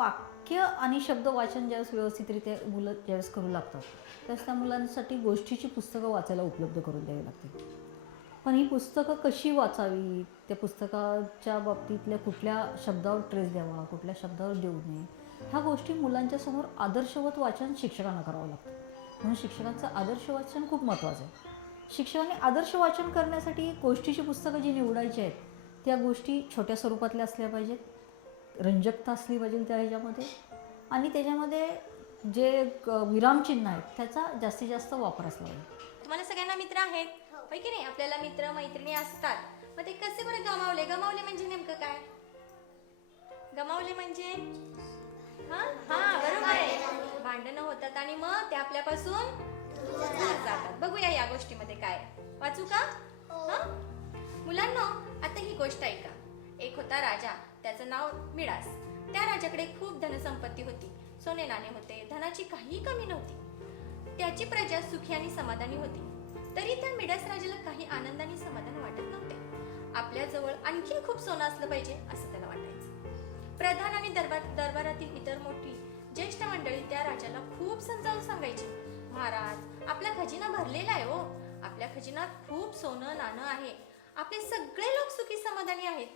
वाक्य आणि शब्द वाचन ज्यावेळेस व्यवस्थितरित्या मुलं ज्यावेळेस करू लागतात त्यावेळेस त्या मुलांसाठी गोष्टीची पुस्तकं वाचायला उपलब्ध करून द्यावी लागते. पण ही पुस्तकं कशी वाचावी? त्या पुस्तकाच्या बाबतीतल्या कुठल्या शब्दावर ट्रेस द्यावा? कुठल्या शब्दावर देऊ नये? ह्या गोष्टी मुलांच्या समोर आदर्शवत वाचन शिक्षकांना करावं लागतं. म्हणून शिक्षकांचं आदर्श वाचन खूप महत्त्वाचं आहे. शिक्षकांनी आदर्श वाचन करण्यासाठी गोष्टीची पुस्तकं जी निवडायची आहेत त्या गोष्टी छोट्या स्वरूपातल्या असल्या पाहिजेत. रंजकता असली पाहिजे त्या ह्याच्यामध्ये. आणि त्याच्यामध्ये जे क- विरामचिन्ह आहेत त्याचा जास्तीत जास्त वापर असला पाहिजे. तुम्हाला सगळ्यांना मित्र आहेत? होय की नाही? आपल्याला मित्र मैत्रिणी असतात. मग ते कसे बरं गमावले? गमावले म्हणजे नेमकं काय? गमावले म्हणजे? हा? हां बरोबर आहे. भांडणं होतात आणि मग ते आपल्यापासून जातात. बघूया या गोष्टीमध्ये काय वाचू का? मुलांना आता ही गोष्ट ऐका. एक होता राजा. त्याचं नाव मिडास. त्या राजाकडे खूप धनसंपत्ती होती. सोने नाणे होते धनाची काही कमी नव्हती. त्याची प्रजा सुखी आणि समाधानी होती. तरी त्या मिडास राजाला काही आनंद आणि समाधान वाटत नव्हते. आपल्या जवळ आणखी खूप सोनं असलं पाहिजे असं त्याला वाटायचं. प्रधान आणि दरबार दरबारातील इतर मोठी ज्येष्ठ मंडळी त्या राजाला खूप समजावून सांगायची. महाराज आपला खजिना भरलेला आहे हो. आपल्या खजिनात खूप सोनं नाणं आहे. आपले सगळे लोक सुखी समाधानी आहेत.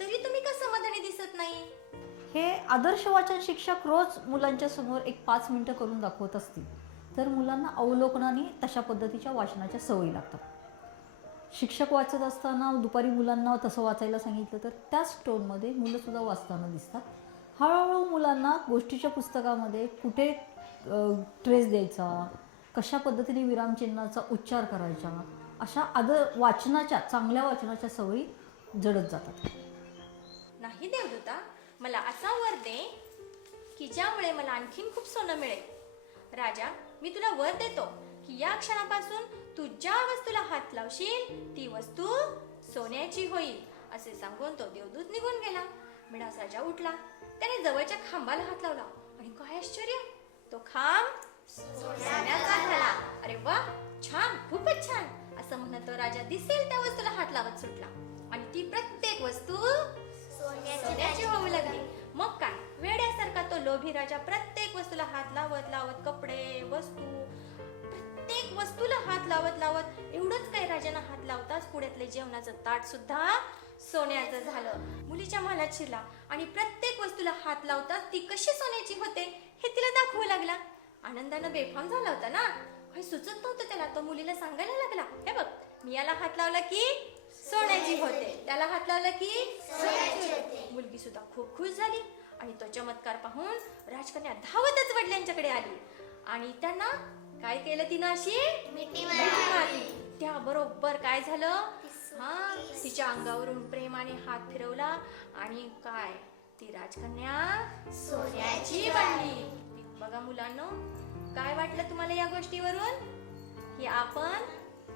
तरी तुम्ही का समाधानी दिसत नाही? हे आदर्श वाचन शिक्षक रोज मुलांच्या समोर एक पाच मिनटं करून दाखवत असतील. तर मुलांना अवलोकनाने तशा पद्धतीच्या वाचनाच्या सवयी लागतात. शिक्षक वाचत असताना दुपारी मुलांना तसं वाचायला सांगितलं तर त्याच टोनमध्ये मुलंसुद्धा वाचताना दिसतात. हळूहळू मुलांना गोष्टीच्या पुस्तकामध्ये कुठे ट्रेस द्यायचा कशा पद्धतीने विरामचिन्हाचा उच्चार करायचा अशा आदर वाचनाच्या चांगल्या वाचनाच्या सवयी जडत जातात. नाही देवदूता मला असा वर दे की ज्यामुळे मला आणखीन खूप सोनं मिळेल. राजा मी तुला वर देतो की या क्षणापासून तू ज्या वस्तूला हात लावशील ती वस्तू सोन्याची होईल असे सांगून तो देवदूत निघून गेला. मिडास राजा उठला. त्याने जवळच्या खांबाला हात लावला आणि काय आश्चर्य! तो खांब सोन्याचा झाला. अरे वा छान खूपच छान असं म्हणत तो राजा दिसेल त्या वस्तूला हात लावत सुटला. वेड्यासारखा प्रत्येक वस्तूला हात लावत लावत कपडे वस्तू प्रत्येक वस्तूला हात लावत लावत एवढंच काही राजांना हात लावताच पुण्यातले जेवणाचं ताट सुद्धा सोन्याचं झालं. मुलीच्या मालात शिरला आणि प्रत्येक वस्तूला हात लावताच ती कशी सोन्याची होते हे तिला दाखवू लागला. आनंदानं बेफाम झाला होता ना? काही सुचत नव्हतं त्याला तो मुलीला सांगायला लागला हे बघ मी याला हात लावला की सोन्याची होते त्याला हात लावला की सोन्याची होते. मुलगी सुद्धा खूप खुश झाली. आणि तो चमत्कार पाहून राजकन्या धावतच वडिलांच्याकडे आली. आणि त्यांना काय केलं तिनं अशी? मिठी मारली. त्या बरोबर काय झालं? हा तिच्या अंगावरून प्रेमाने हात फिरवला आणि काय? ती राजकन्या सोन्याची बनली बघा मुलांनो काय वाटलं तुम्हाला या गोष्टीवरून? की आपण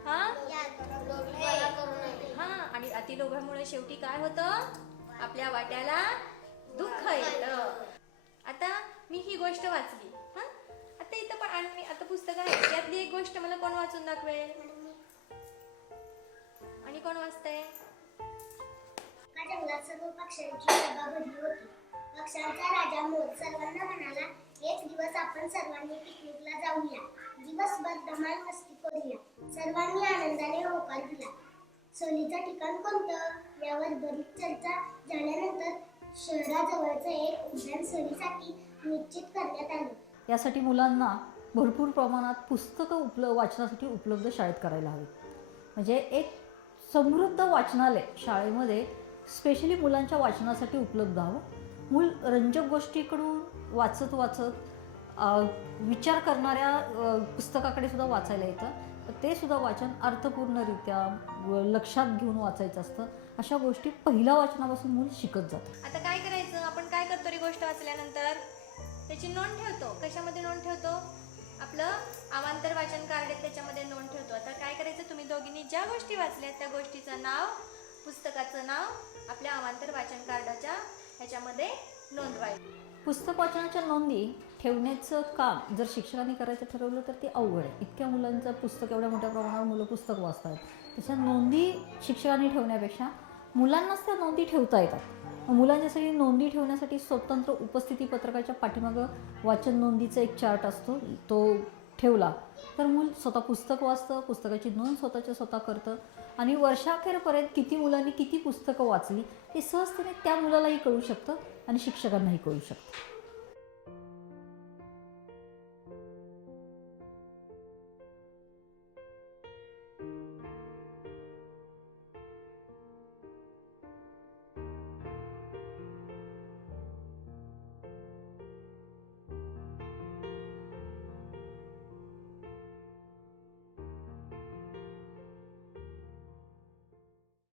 हा? हा आणि अतिलोभामुळे शेवटी काय होतं? आपल्या वाट्याला दुःख येतं. आता मी ही गोष्ट वाचली. हा? आता इथं पण आणि आता पुस्तक आहे त्यातली एक गोष्ट मला कोण वाचून दाखवेल? आणि कोण वाचतंय? एका जंगलात सर्व पक्ष्यांची सभा भरली होती. पक्ष्यांचा राजा मोर. सर्वांना म्हणाला एक दिवस आपण सर्वांनी पिकनिकला जाऊया. दिवसभर धमाल मस्ती करूया. सर्वांनी आनंदाने होकार दिला. सहलीचं ठिकाण कोणतं? यावर बरीच चर्चा झाल्यानंतर शहराजवळचं एक सहलीसाठी निश्चित करण्यात यासाठी मुलांना भरपूर प्रमाणात पुस्तकं उपल वाचनासाठी उपलब्ध शाळेत करायला हवी. म्हणजे एक समृद्ध वाचनालय शाळेमध्ये स्पेशली मुलांच्या वाचनासाठी उपलब्ध हवं. मूल रंजक गोष्टीकडून वाचत वाचत विचार करणाऱ्या पुस्तकाकडे सुद्धा वाचायला येतं. ते सुद्धा वाचन अर्थपूर्णरित्या लक्षात घेऊन वाचायचं असतं. अशा गोष्टी पहिल्या वाचनापासून मूल शिकत जातं आता काय करायचं? आपण काय करतो रे गोष्ट वाचल्यानंतर? त्याची नोंद ठेवतो. कशामध्ये नोंद ठेवतो? आपलं अवांतर वाचन कार्ड आहे त्याच्यामध्ये नोंद ठेवतो. आता काय करायचं? तुम्ही दोघींनी ज्या गोष्टी वाचल्या त्या गोष्टीचं नाव पुस्तकाचं नाव आपल्या अवांतर वाचन कार्डाच्या ह्याच्यामध्ये नोंदवायचं. पुस्तक वाचनाच्या नोंदी ठेवण्याचं काम जर शिक्षकांनी करायचं ठरवलं तर ते अवघड आहे. इतक्या मुलांचं पुस्तक एवढ्या मोठ्या प्रमाणावर मुलं पुस्तक वाचतात. त्याच्या नोंदी शिक्षकांनी ठेवण्यापेक्षा मुलांनाच त्या नोंदी ठेवता येतात. मुलांच्यासाठी नोंदी ठेवण्यासाठी स्वतंत्र उपस्थिती पत्रकाच्या पाठीमागं वाचन नोंदीचा एक चार्ट असतो तो ठेवला तर मूल स्वतः पुस्तक वाचतं पुस्तकाची नोंद स्वतःच्या स्वतः करतं आणि वर्षाखेरपर्यंत किती मुलांनी किती पुस्तकं वाचली हे सहजतेने त्या मुलालाही कळू शकतं आणि शिक्षकांनाही कळू शकतं.